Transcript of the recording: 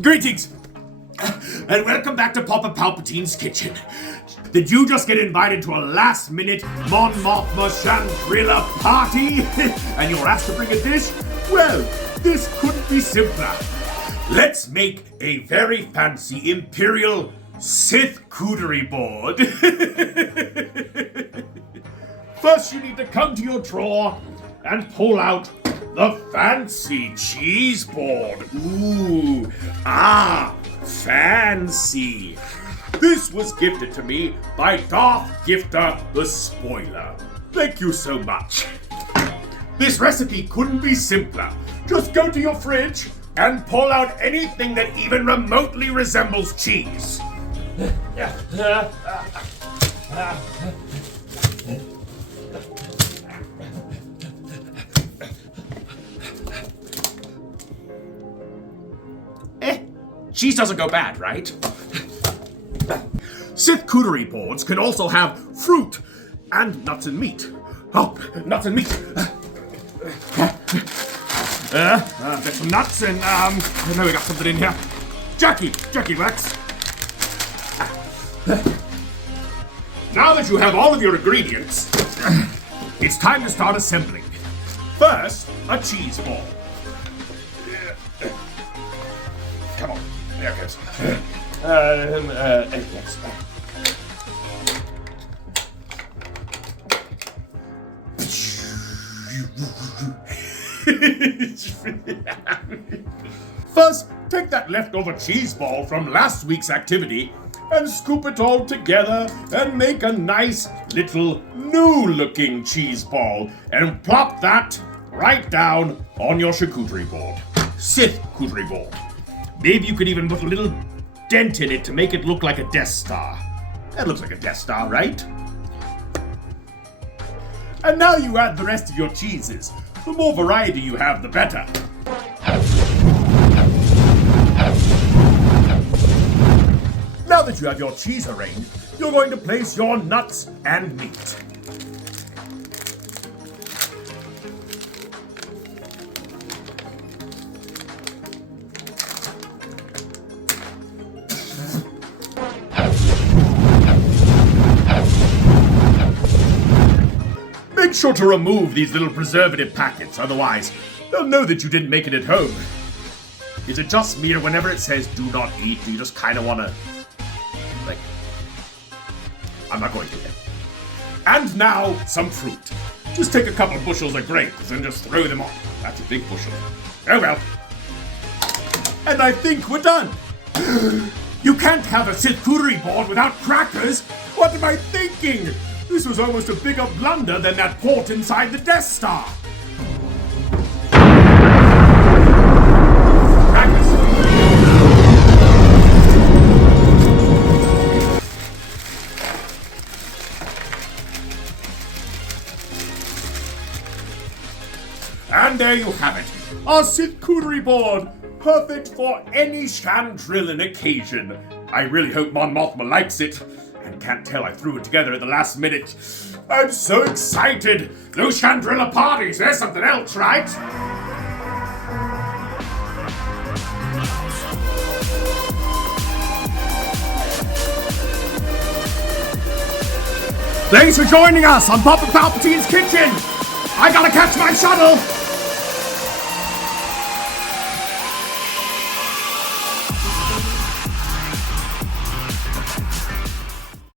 Greetings, and welcome back to Papa Palpatine's kitchen. Did you just get invited to a last-minute Mon Mothma Chandrilla party? And you were asked to bring a dish? Well, this couldn't be simpler. Let's make a very fancy Imperial Sith-cuterie Board. First, you need to come to your drawer and pull out the fancy cheese board. Ooh, fancy. This was gifted to me by Darth Gifter the Spoiler. Thank you so much. This recipe couldn't be simpler. Just go to your fridge and pull out anything that even remotely resembles cheese. Cheese doesn't go bad, right? Sith-cuterie boards can also have fruit and nuts and meat. Oh, nuts and meat. There's some nuts and, I know we got something in here. Jerky wax. Now that you have all of your ingredients, it's time to start assembling. First, a cheese ball. Come on, there it goes. Yes. First, take that leftover cheese ball from last week's activity and scoop it all together and make a nice little new-looking cheese ball and plop that right down on your charcuterie board. Sith-cuterie board. Maybe you could even put a little dent in it to make it look like a Death Star. That looks like a Death Star, right? And now you add the rest of your cheeses. The more variety you have, the better. Now that you have your cheese arranged, you're going to place your nuts and meat. Make sure to remove these little preservative packets, otherwise they'll know that you didn't make it at home. Is it just me, or whenever it says do not eat, do you just kind of want to, like, I'm not going to then. And now, some fruit. Just take a couple of bushels of grapes and just throw them on. That's a big bushel. Oh well. And I think we're done. You can't have a Sith-cuterie board without crackers. What am I thinking? This was almost a bigger blunder than that port inside the Death Star. Crackers. And there you have it. Our Sith-cuterie board. Perfect for any Chandrillan occasion. I really hope Mon Mothma likes it. And can't tell I threw it together at the last minute. I'm so excited! Those Chandrilla parties, there's something else, right? Thanks for joining us on Papa Palpatine's Kitchen! I gotta catch my shuttle!